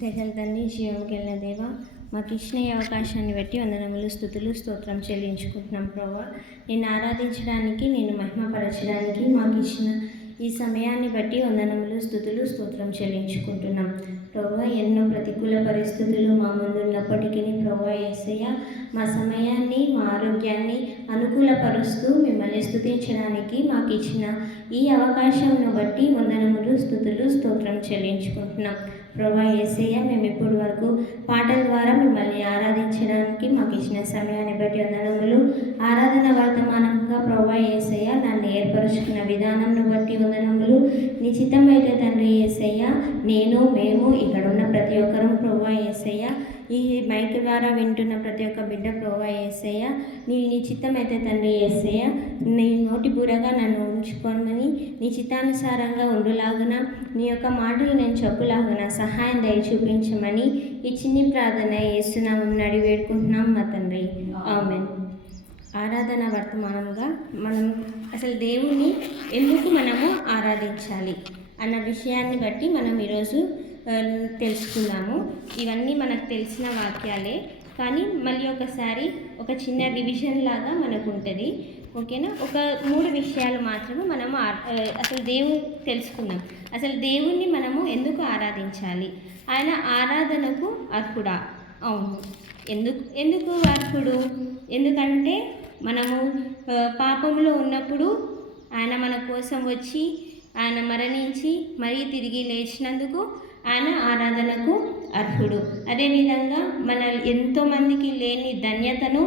దయగల తండ్రి, జీవంకి వెళ్ళిన దేవ, మాకు ఇచ్చిన ఈ అవకాశాన్ని బట్టి వందనములు, స్తుతులు, స్తోత్రం చెల్లించుకుంటున్నాం ప్రభా. నేను ఆరాధించడానికి, నేను మహిమపరచడానికి మాకు ఇచ్చిన ఈ సమయాన్ని బట్టి వందనములు, స్తుతులు, స్తోత్రం చెల్లించుకుంటున్నాం ప్రభా. ఎన్నో ప్రతికూల పరిస్థితులు మా ముందు ఉన్నప్పటికీ ప్రభా యేసయ్య, మా సమయాన్ని, మా ఆరోగ్యాన్ని అనుకూలపరుస్తూ మిమ్మల్ని స్తుతించడానికి మాకు ఇచ్చిన ఈ అవకాశంను బట్టి వందనములు, స్తుతులు, స్తోత్రం చెల్లించుకుంటున్నాం ప్రభా యేసయ్య. మేము ఇప్పటి వరకు పాటల ద్వారా మిమ్మల్ని ఆరాధించడానికి మాకు ఇచ్చిన సమయాన్ని బట్టి వందనములు. ఆరాధన వర్తమానంగా ప్రభా యేసయ్య నన్ను ఏర్పరుచుకున్న విధానంను బట్టి వందనములు. నిశ్చితమైతే తండ్రి యేసయ్య, మేము ఇక్కడ ఉన్న ప్రతి ఒక్కరూ ప్రభా యేసయ్య, ఈ మైక్ ద్వారా వింటున్న ప్రతి ఒక్క బిడ్డ ప్రభా యేసయ్య, నీ నిశ్చితమైతే తండ్రి యేసయ్య, నీ నోటి బూరగా నన్ను ఉంచుకోమని, నీ చిత్తానుసారంగా ఉండులాగున, నీ యొక్క మాటలు నేను చెప్పులాగున సహాయం దయ చూపించమని ఈ చిన్ని ప్రార్థన యేసునామం నడి వేడుకుంటున్నాం మా తండ్రి, ఆమేన్. ఆరాధన వర్తమానంగా మనం అసలు దేవుణ్ణి ఎందుకు మనము ఆరాధించాలి అన్న విషయాన్ని బట్టి మనం ఈరోజు తెలుసుకున్నాము. ఇవన్నీ మనకు తెలిసిన వాక్యాలే, కానీ మళ్ళీ ఒకసారి ఒక చిన్న రివిజన్ లాగా మనకు ఉంటుంది, ఓకేనా? ఒక 3 విషయాలు మాత్రమే మనము అసలు దేవుని తెలుసుకుందాం. అసలు దేవుణ్ణి మనము ఎందుకు ఆరాధించాలి? ఆయన ఆరాధనకు అర్హుడా? అవును. ఎందుకు అర్హుడు? ఎందుకంటే మనము పాపంలో ఉన్నప్పుడు ఆయన మన కోసం వచ్చి, ఆయన మరణించి మరీ తిరిగి లేచినందుకు ఆయన ఆరాధనకు అర్హుడు. అదేవిధంగా మన ఎంతోమందికి లేని ధన్యతను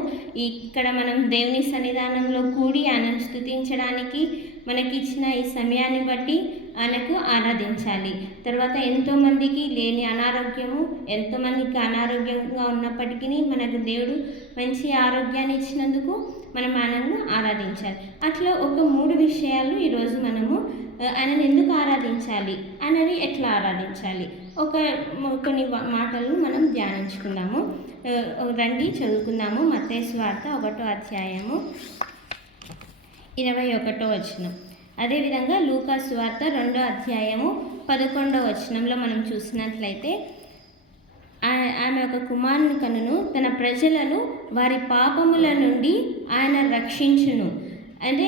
ఇక్కడ మనం దేవుని సన్నిధానంలో కూడి ఆయనను స్తుతించడానికి మనకిచ్చిన ఈ సమయాన్ని బట్టి ఆయనకు ఆరాధించాలి. తర్వాత ఎంతోమందికి లేని అనారోగ్యము, ఎంతోమందికి అనారోగ్యంగా ఉన్నప్పటికీ మనకు దేవుడు మంచి ఆరోగ్యాన్ని ఇచ్చినందుకు మనం ఆయనను ఆరాధించాలి. అట్లా ఒక 3 విషయాలు ఈరోజు మనము ఆయనను ఎందుకు ఆరాధించాలి, ఆయనని ఎట్లా ఆరాధించాలి, కొన్ని మాటలను మనం ధ్యానించుకుందాము. రండి చదువుకుందాము. మత్తయి సువార్త 1వ అధ్యాయము 21వ వచనం. అదేవిధంగా లూకా సువార్త 2వ అధ్యాయము 11వ వచనంలో మనం చూసినట్లయితే, ఆమె ఒక కుమారుని కనును, తన ప్రజలను వారి పాపముల నుండి ఆయన రక్షించును. అంటే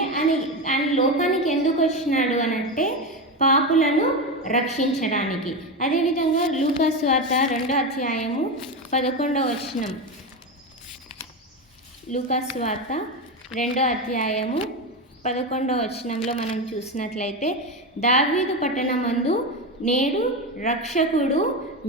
ఆయన లోకానికి ఎందుకు వచ్చినాడు అని అంటే పాపులను రక్షించడానికి. అదేవిధంగా లూకా సువార్త 2వ అధ్యాయము 11వ వచనం. లూకా సువార్త 2వ అధ్యాయము 11వ వచనంలో మనం చూసినట్లయితే, దావీదు పట్టణమందు నేడు రక్షకుడు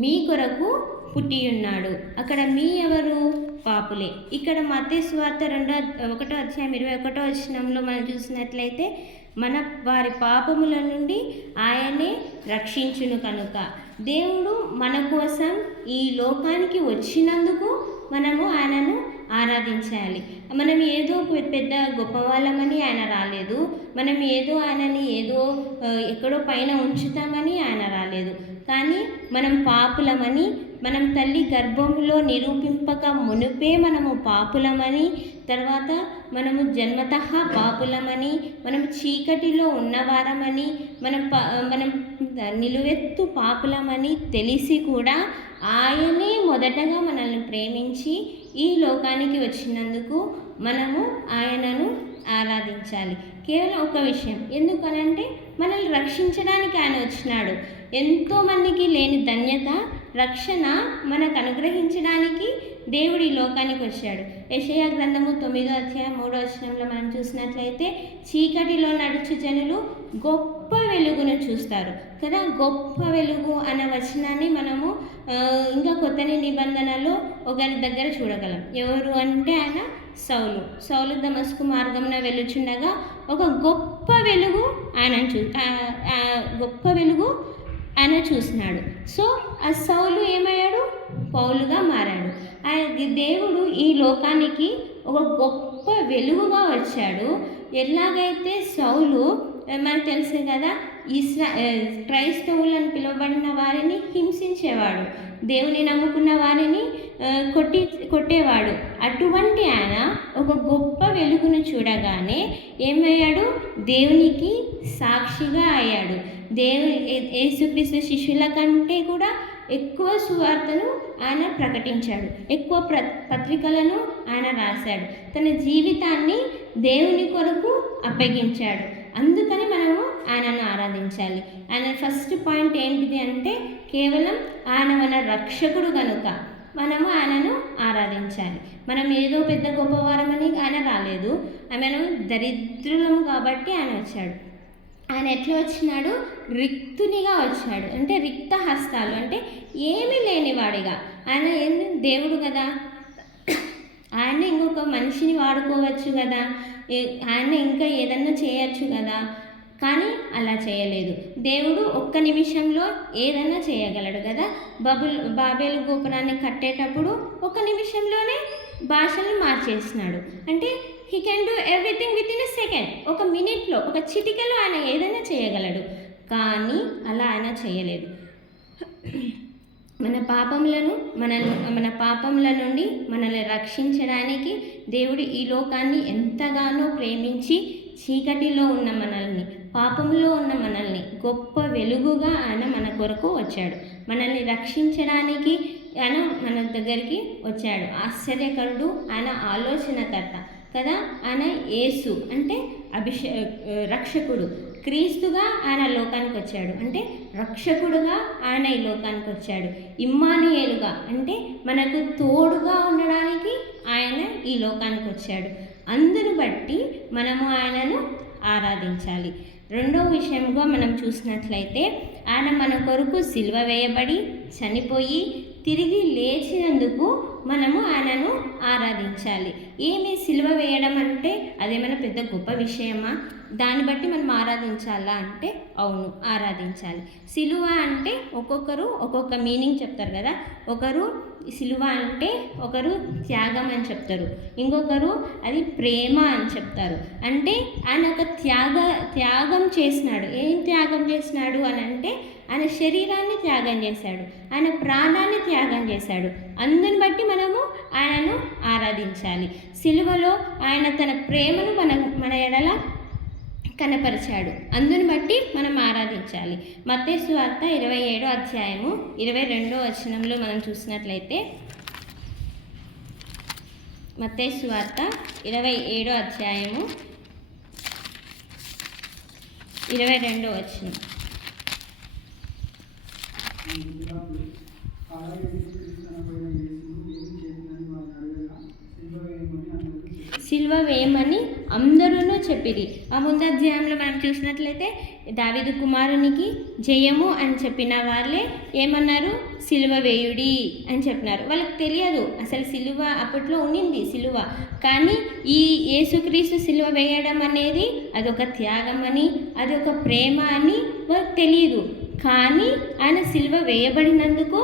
మీ కొరకు పుట్టి ఉన్నాడు. అక్కడ మీ ఎవరు? పాపులే. ఇక్కడ మత్తయి సువార్త 1వ అధ్యాయం 21వ వచనంలో మనం చూసినట్లయితే, వారి పాపముల నుండి ఆయనే రక్షించును కనుక దేవుడు మన కోసం ఈ లోకానికి వచ్చినందుకు మనము ఆయనను ఆరాధించాలి. మనం ఏదో పెద్ద గొప్ప వాళ్ళమని ఆయన రాలేదు. మనం ఆయనని ఎక్కడో పైన ఉంచుతామని ఆయన రాలేదు. కానీ మనం పాపులమని, మనం తల్లి గర్భంలో నిరూపింపక మునుపే మనము పాపులమని, తర్వాత మనము జన్మతః పాపులమని, మనం చీకటిలో ఉన్నవారమని, మనం నిలువెత్తు పాపులమని తెలిసి కూడా ఆయనే మొదటగా మనల్ని ప్రేమించి ఈ లోకానికి వచ్చినందుకు మనము ఆయనను ఆరాధించాలి. కేవలం ఒక విషయం, ఎందుకనంటే మనల్ని రక్షించడానికి ఆయన వచ్చినాడు. ఎంతోమందికి లేని ధన్యత, రక్షణ మనకు అనుగ్రహించడానికి దేవుడు ఈ లోకానికి వచ్చాడు. యెషయా గ్రంథము 9వ అధ్యాయం 3వ వచనంలో మనం చూసినట్లయితే, చీకటిలో నడుచు జనులు గొప్ప వెలుగును చూస్తారు కదా. గొప్ప వెలుగు అనే వచనాన్ని మనము ఇంకా కొత్త నిబంధనలో ఒకరి దగ్గర చూడగలం. ఎవరు అంటే ఆయన సౌలు దమస్కు మార్గమున వెళ్ళుచుండగా ఒక గొప్ప వెలుగు ఆయన చూసినాడు. సో ఆ సౌలు ఏమయ్యాడు? పౌలుగా మారాడు. దేవుడు ఈ లోకానికి ఒక గొప్ప వెలుగుగా వచ్చాడు. ఎలాగైతే సౌలు మనకు తెలుసు కదా, క్రైస్తవులను పిలువబడిన వారిని హింసించేవాడు, దేవుని నమ్ముకున్న వారిని కొట్టేవాడు. అటువంటి ఆయన ఒక గొప్ప వెలుగును చూడగానే ఏమయ్యాడు? దేవునికి సాక్షిగా అయ్యాడు. యేసుక్రీస్తు శిష్యుల కంటే కూడా ఎక్కువ సువార్తను ఆయన ప్రకటించాడు, ఎక్కువ పత్రికలను ఆయన రాశాడు, తన జీవితాన్ని దేవుని కొరకు అప్పగించాడు. అందుకని మనము ఆయనను ఆరాధించాలి. ఆయన ఫస్ట్ పాయింట్ ఏంటిది అంటే కేవలం ఆయన మన రక్షకుడు కనుక మనము ఆయనను ఆరాధించాలి. మనం ఏదో పెద్ద గొప్పవారమని ఆయన రాలేదు, మనం దరిద్రులము కాబట్టి ఆయన వచ్చాడు. ఆయన ఎట్లా వచ్చినాడు? రిక్తునిగా వచ్చాడు, అంటే రిక్త హస్తాలు, అంటే ఏమీ లేనివాడిగా. ఆయన ఏంది దేవుడు కదా, ఆయన ఇంకొక మనిషిని వాడుకోవచ్చు కదా, ఆయన ఇంకా ఏదన్నా చేయొచ్చు కదా, కానీ అలా చేయలేదు. దేవుడు ఒక్క నిమిషంలో ఏదైనా చేయగలడు కదా. బాబేలు గోపురాన్ని కట్టేటప్పుడు ఒక నిమిషంలోనే భాషను మార్చేసినాడు. అంటే he can do everything with in a second. ఒక మినిట్లో, ఒక చిటికలో ఆయన ఏదైనా చేయగలడు, కానీ అలా ఆయన చేయలేదు. మన పాపముల నుండి మనల్ని రక్షించడానికి దేవుడు ఈ లోకాన్ని ఎంతగానో ప్రేమించి చీకటిలో ఉన్న మనల్ని, పాపంలో ఉన్న మనల్ని గొప్ప వెలుగుగా ఆయన మన కొరకు వచ్చాడు. మనల్ని రక్షించడానికి ఆయన మన దగ్గరికి వచ్చాడు. ఆశ్చర్యకరుడు, ఆయన ఆలోచనకర్త కదా. ఆయన యేసు అంటే రక్షకుడు, క్రీస్తుగా ఆయన లోకానికి వచ్చాడు, అంటే రక్షకుడుగా ఆయన ఈ లోకానికి వచ్చాడు. ఇమ్మానుయేలుగా అంటే మనకు తోడుగా ఉండడానికి ఆయన ఈ లోకానికి వచ్చాడు. అందును బట్టి మనము ఆయనను ఆరాధించాలి. రెండవ విషయంగా మనం చూసినట్లయితే ఆయన మన కొరకు సిలువ వేయబడి చనిపోయి తిరిగి లేచినందుకు మనము ఆయనను ఆరాధించాలి. ఏమి సిలువ వేయడం అంటే అదేమైనా పెద్ద గొప్ప విషయమా? దాన్ని బట్టి మనం ఆరాధించాలా అంటే అవును, ఆరాధించాలి. సిలువ అంటే ఒక్కొక్కరు ఒక్కొక్క మీనింగ్ చెప్తారు కదా. ఒకరు సిలువ అంటే ఒకరు త్యాగం అని చెప్తారు, ఇంకొకరు అది ప్రేమ అని చెప్తారు. అంటే ఆయన ఒక త్యాగం చేసినాడు. ఏం త్యాగం చేసినాడు అని అంటే ఆయన శరీరాన్ని త్యాగం చేశాడు, ఆయన ప్రాణాన్ని త్యాగం చేశాడు. అందుని బట్టి మనము ఆయనను ఆరాధించాలి. సిలువలో ఆయన తన ప్రేమను మన ఎడల కనపరిచాడు, అందుని బట్టి మనం ఆరాధించాలి. మత్తయి సువార్త 27వ అధ్యాయము 22వ వచనంలో మనం చూసినట్లయితే, మత్తయి సువార్త 27వ అధ్యాయము 22వ వచనం. సిలువ వేయమని అందరూ చెప్పిరి. ఆ ముందు అధ్యాయంలో మనం చూసినట్లయితే దావీదు కుమారునికి జయము అని చెప్పిన వాళ్ళే ఏమన్నారు? సిలువ వేయుడి అని చెప్పినారు. వాళ్ళకి తెలియదు అసలు సిలువ అప్పట్లో ఉండింది సిలువ, కానీ ఈ యేసుక్రీస్తు సిలువ వేయడం అనేది అదొక త్యాగం అని, అదొక ప్రేమ అని వాళ్ళకి తెలియదు. కానీ ఆయన సిలువ వేయబడినందుకు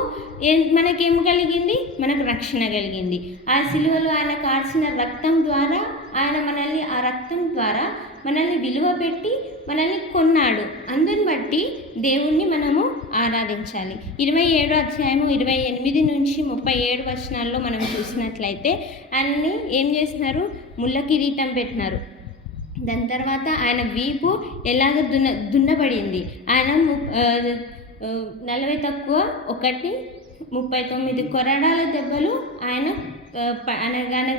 మనకేం కలిగింది? మనకు రక్షణ కలిగింది. ఆ సిలువలో ఆయన కార్చిన రక్తం ద్వారా ఆయన మనల్ని, ఆ రక్తం ద్వారా మనల్ని విలువ పెట్టి మనల్ని కొన్నాడు. అందుని బట్టి దేవుణ్ణి మనము ఆరాధించాలి. 27వ అధ్యాయము 28 నుంచి 37 వచనాల్లో మనం చూసినట్లయితే ఆయన్ని ఏం చేసినారు? ముళ్ళ కిరీటం పెట్టినారు. దాని తర్వాత ఆయన వీపు ఎలాగ దున్నబడింది. ఆయన 40 తక్కువ 1 39 కొరడాల దెబ్బలు ఆయన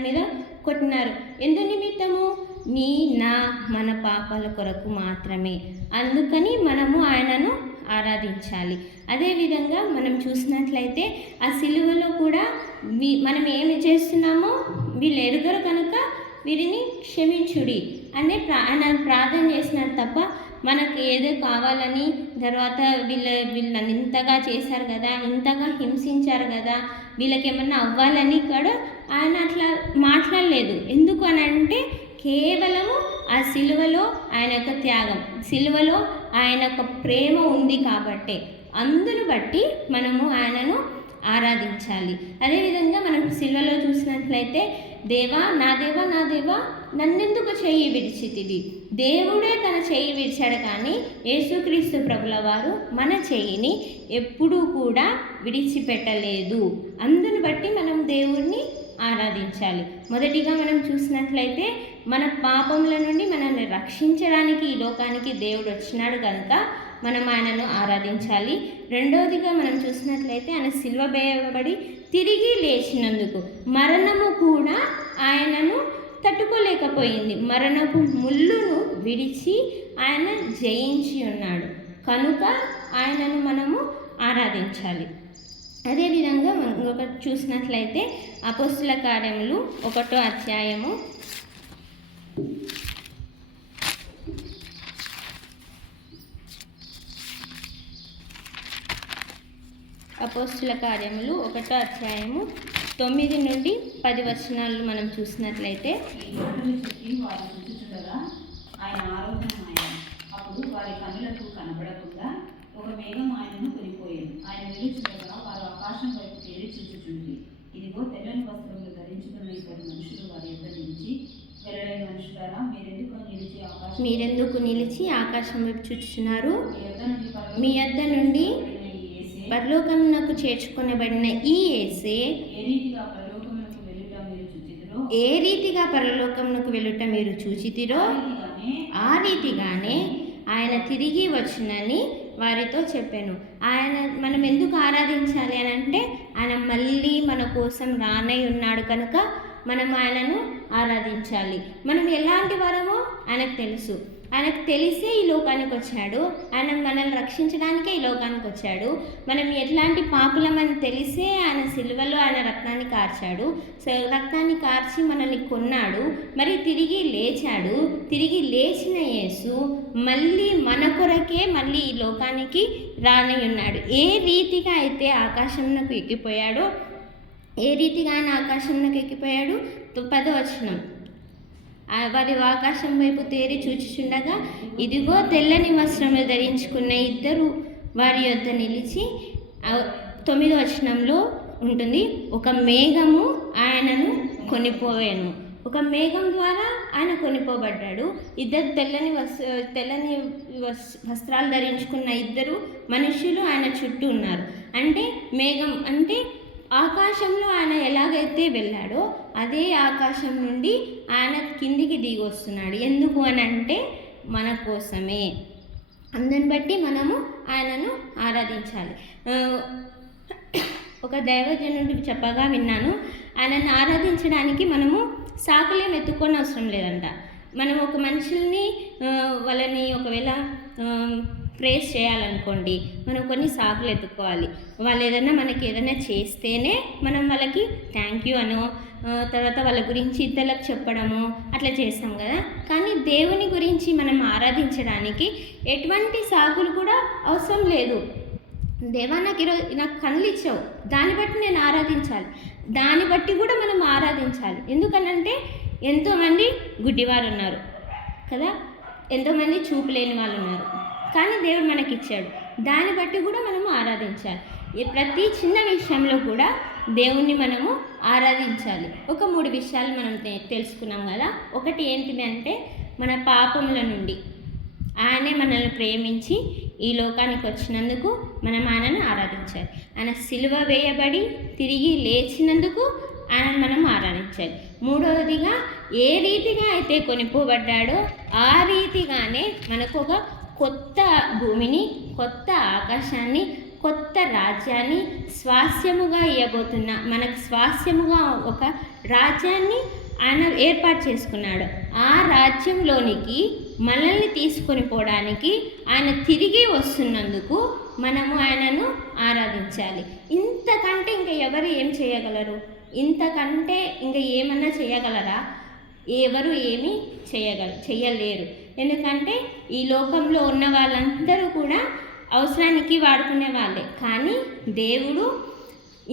మీద కొట్టినారు. ఎందు నిమిత్తము? మన పాపాల కొరకు మాత్రమే. అందుకని మనము ఆయనను ఆరాధించాలి. అదేవిధంగా మనం చూసినట్లయితే ఆ సిలువలో కూడా మనం ఏమి చేస్తున్నామో వీళ్ళు ఎరుగరు కనుక వీరిని క్షమించుడి అనే ఆయన ప్రార్థన చేసినారు తప్ప మనకు ఏదో కావాలని, తర్వాత వీళ్ళని ఇంతగా చేశారు కదా, ఇంతగా హింసించారు కదా, వీళ్ళకి ఏమన్నా అవ్వాలని కూడా ఆయన అట్లా మాట్లాడలేదు. ఎందుకు అని అంటే కేవలము ఆ సిలువలో ఆయన యొక్క త్యాగం, సిలువలో ఆయన యొక్క ప్రేమ ఉంది కాబట్టి అందును బట్టి మనము ఆయనను ఆరాధించాలి. అదేవిధంగా మనం సిలువలో చూసినట్లయితే దేవా నా దేవా నన్నెందుకు చెయ్యి విడిచితివి? దేవుడే తన చెయ్యి విడిచాడు, కానీ యేసుక్రీస్తు ప్రభుల వారు మన చెయ్యిని ఎప్పుడూ కూడా విడిచిపెట్టలేదు. అందును బట్టి మనం దేవుణ్ణి ఆరాధించాలి. మొదటిగా మనం చూసినట్లయితే మన పాపముల నుండి మనల్ని రక్షించడానికి ఈ లోకానికి దేవుడు వచ్చినాడు కనుక మనం ఆయనను ఆరాధించాలి. రెండవదిగా మనం చూసినట్లయితే ఆయన సిలువ వేయబడి తిరిగి లేచినందుకు మరణము కూడా ఆయనను తట్టుకోలేకపోయింది. మరణపు ముళ్ళును విడిచి ఆయన జయించి ఉన్నాడు కనుక ఆయనను మనము ఆరాధించాలి. అదేవిధంగా ఇంకొకటి చూసినట్లయితే అపోస్తుల కార్యములు 1వ అధ్యాయము 9 నుండి 10 వచనాలు మనం చూసినట్లయితే, అప్పుడు వారి కన్నులకు కనబడకుండా ఒక మేఘం ఆయనను కొనిపోయేది. ఆయన నిలుచుండగా వారు ఆకాశం వైపు తేరి చూచుచుండి, ఇదిగో తెల్లని వస్త్రములు ధరించుకున్న ఇద్దరు మనుషులు వారి యొద్ద నిలిచి, వెల్లడైన మనుషులారా, మీరెందుకు నిలిచి ఆకాశం వైపు చూచుచున్నారు? మీ యొద్ద నుండి పరలోకమునకు చేర్చుకొనబడిన ఈ యేసే ఏ రీతిగా పరలోకమునకు వెళ్ళుట మీరు చూచితిరో ఆ రీతిగానే ఆయన తిరిగి వచ్చునని వారితో చెప్పాను. మనం ఎందుకు ఆరాధించాలి అని అంటే, ఆయన మళ్ళీ మన కోసం రానై ఉన్నాడు కనుక మనం ఆయనను ఆరాధించాలి. మనం ఎలాంటి వారమో ఆయనకు తెలుసు. ఆయనకు తెలిసే ఈ లోకానికి వచ్చాడు. ఆయన మనల్ని రక్షించడానికే ఈ లోకానికి వచ్చాడు. మనం ఎట్లాంటి పాపులమని తెలిసే ఆయన సిలువలో ఆయన రక్తాన్ని కార్చాడు. రక్తాన్ని కార్చి మనల్ని కొన్నాడు. మరి తిరిగి లేచాడు. తిరిగి లేచిన యేసు మళ్ళీ మన కొరకే మళ్ళీ ఈ లోకానికి రానై ఉన్నాడు. ఏ రీతిగా అయితే ఆకాశంలోకి ఎక్కిపోయాడో, ఏ రీతిగా ఆయన ఆకాశంలోకి ఎక్కిపోయాడు, 10వ వచనం, వారి ఆకాశం వైపు తేరి చూచుచుండగా ఇదిగో తెల్లని వస్త్రములు ధరించుకున్న ఇద్దరు వారి యొద్ద నిలిచి, 9వ వచనంలో ఉంటుంది, ఒక మేఘము ఆయనను కొనిపోయాను. ఒక మేఘం ద్వారా ఆయన కొనిపోబడ్డాడు. ఇద్దరు తెల్లని వస్త్రాలు ధరించుకున్న ఇద్దరు మనుషులు ఆయన చుట్టూ ఉన్నారు. అంటే మేఘం అంటే ఆకాశంలో ఆయన ఎలాగైతే వెళ్ళాడో అదే ఆకాశం నుండి ఆయన కిందికి దిగి వస్తున్నాడు. ఎందుకు అని అంటే మన కోసమే. అందుని బట్టి మనము ఆయనను ఆరాధించాలి. ఒక దైవజనుడు చెప్పగా విన్నాను, ఆయనను ఆరాధించడానికి మనము సాకులేం ఎత్తుకొని అవసరం లేదంట. మనం ఒక మనుషుల్ని వాళ్ళని ఒకవేళ ప్రేస్ చేయాలనుకోండి, మనం కొన్ని సాకులు ఎత్తుకోవాలి. వాళ్ళు ఏదైనా మనకి ఏదైనా చేస్తేనే మనం వాళ్ళకి థ్యాంక్ యూ అనో, తర్వాత వాళ్ళ గురించి ఇతరులకు చెప్పడము అట్లా చేస్తాం కదా. కానీ దేవుని గురించి మనం ఆరాధించడానికి ఎటువంటి సాకులు కూడా అవసరం లేదు. దేవా, నాకు కళ్ళు ఇచ్చావు, దాన్ని బట్టి నేను ఆరాధించాలి. దాన్ని బట్టి కూడా మనం ఆరాధించాలి. ఎందుకనంటే ఎంతోమంది గుడ్డివారు ఉన్నారు కదా, ఎంతోమంది చూపు లేని వాళ్ళు ఉన్నారు. కానీ దేవుడు మనకి ఇచ్చాడు, దాన్ని బట్టి కూడా మనము ఆరాధించాలి. ప్రతి చిన్న విషయంలో కూడా దేవుణ్ణి మనము ఆరాధించాలి. ఒక 3 విషయాలు మనం తెలుసుకున్నాం కదా. ఒకటి ఏంటిది అంటే, మన పాపముల నుండి ఆయనే మనల్ని ప్రేమించి ఈ లోకానికి వచ్చినందుకు మనం ఆయనను ఆరాధించాలి. ఆయన సిలువ వేయబడి తిరిగి లేచినందుకు ఆయనను మనం ఆరాధించాలి. మూడవదిగా, ఏ రీతిగా అయితే కొనిపోబడ్డాడో ఆ రీతిగానే మనకు ఒక కొత్త భూమిని, కొత్త ఆకాశాన్ని, కొత్త రాజ్యాన్ని స్వాస్యముగా ఇవ్వబోతున్న, మనకు స్వాస్యముగా ఒక రాజ్యాన్ని ఆయన ఏర్పాటు చేసుకున్నాడు. ఆ రాజ్యంలోనికి మనల్ని తీసుకొని పోవడానికి ఆయన తిరిగి వస్తున్నందుకు మనము ఆయనను ఆరాధించాలి. ఇంతకంటే ఇంకా ఎవరు ఏం చేయగలరు? ఇంతకంటే ఇంకా ఏమన్నా చేయగలరా? ఎవరు ఏమీ చేయలేరు. ఎందుకంటే ఈ లోకంలో ఉన్న వాళ్ళందరూ కూడా అవసరానికి వాడుకునే వాళ్ళే. కానీ దేవుడు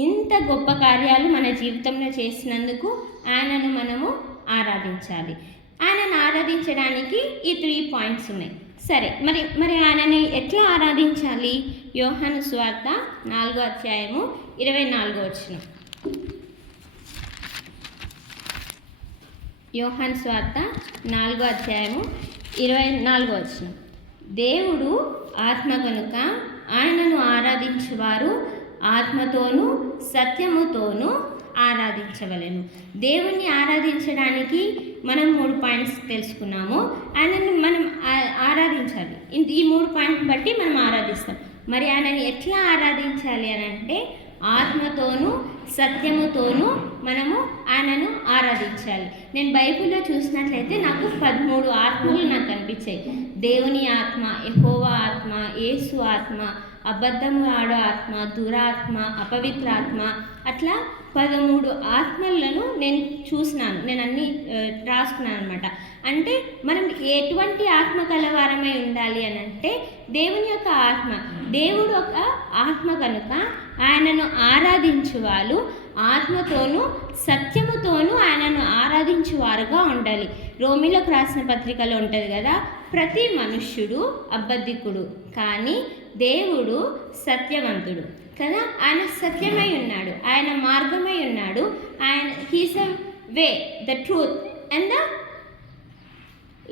ఇంత గొప్ప కార్యాలు మన జీవితంలో చేసినందుకు ఆయనను మనము ఆరాధించాలి. ఆయనను ఆరాధించడానికి ఈ 3 పాయింట్స్ ఉన్నాయి. సరే, మరి ఆయనని ఎట్లా ఆరాధించాలి? యోహాను సువార్త 4వ అధ్యాయము 24వ వచనం. యోహాను సువార్త 4వ అధ్యాయము 24వ వచనం. దేవుడు ఆత్మ కనుక ఆయనను ఆరాధించువారు ఆత్మతోనూ సత్యముతోనూ ఆరాధించవలెను. దేవుణ్ణి ఆరాధించడానికి మనం 3 పాయింట్స్ తెలుసుకున్నాము. ఆయనను మనం ఆరాధించాలి. ఈ 3 పాయింట్స్ బట్టి మనం ఆరాధిస్తాం. మరి ఆయనని ఎట్లా ఆరాధించాలి అని అంటే ఆత్మతోనూ సత్యముతోనూ మనము ఆయనను ఆరాధించాలి. నేను బైబిల్లో చూసినట్లయితే నాకు 13 ఆత్మలు నాకు కనిపించాయి. దేవుని ఆత్మ, యెహోవా ఆత్మ, యేసు ఆత్మ, అబద్ధము ఆడో ఆత్మ, దురాత్మ, అపవిత్రాత్మ, అట్లా 13 ఆత్మలను నేను చూసినాను. నేను అన్నీ రాసుకున్నాను అనమాట. అంటే మనం ఎటువంటి ఆత్మ కలవారమై ఉండాలి అని అంటే దేవుని యొక్క ఆత్మ. దేవుడు ఒక ఆత్మ కనుక ఆయనను ఆరాధించు వాళ్ళు ఆత్మతోనూ సత్యముతోనూ ఆయనను ఆరాధించువారుగా ఉండాలి. రోమిలకు రాసిన పత్రికలో ఉంటుంది కదా, ప్రతి మనుష్యుడు అబద్ధికుడు కానీ దేవుడు సత్యవంతుడు కదా. ఆయన సత్యమై ఉన్నాడు, ఆయన మార్గమై ఉన్నాడు, ఆయన he's a way, the truth and the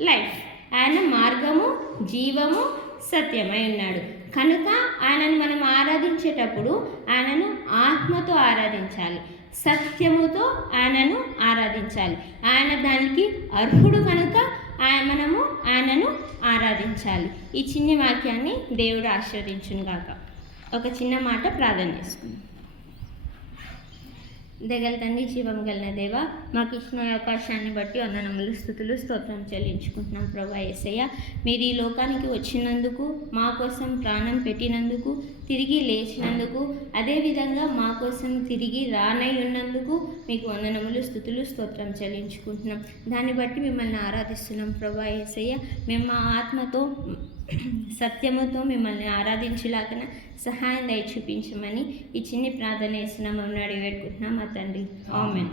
life. ఆయన మార్గము, జీవము, సత్యమై ఉన్నాడు కనుక ఆయనను మనం ఆరాధించేటప్పుడు ఆయనను ఆత్మతో ఆరాధించాలి, సత్యముతో ఆయనను ఆరాధించాలి. ఆయన దానికి అర్హుడు కనుక మనము ఆయనను ఆరాధించాలి. ఈ చిన్ని వాక్యాన్ని దేవుడు ఆశీర్వదించును గాక. ఒక చిన్న మాట ప్రార్థన చేసుకుందాం. దగల తండ్రి, జీవం కలిగిన దేవ, మాకు ఇచ్చిన అవకాశాన్ని బట్టి వందనములు, స్తుతులు, స్తోత్రం చెల్లించుకుంటున్నాం ప్రభువా యేసయ్య. మీరు ఈ లోకానికి వచ్చినందుకు, మా కోసం ప్రాణం పెట్టినందుకు, తిరిగి లేచినందుకు, అదేవిధంగా మా కోసం తిరిగి రానై ఉన్నందుకు మీకు వందనములు, స్తుతులు, స్తోత్రం చెల్లించుకుంటున్నాం. దాన్ని బట్టి మిమ్మల్ని ఆరాధిస్తున్నాం ప్రభువా యేసయ్య. మేము మా ఆత్మతో సత్యముతో మిమ్మల్ని ఆరాధించలాగిన సహాయం దయ చూపించమని ఈ చిన్ని ప్రార్థన చేస్తున్నాం అన్నాడు వేడుకుంటున్నాం మా తండ్రి. ఆమేన్.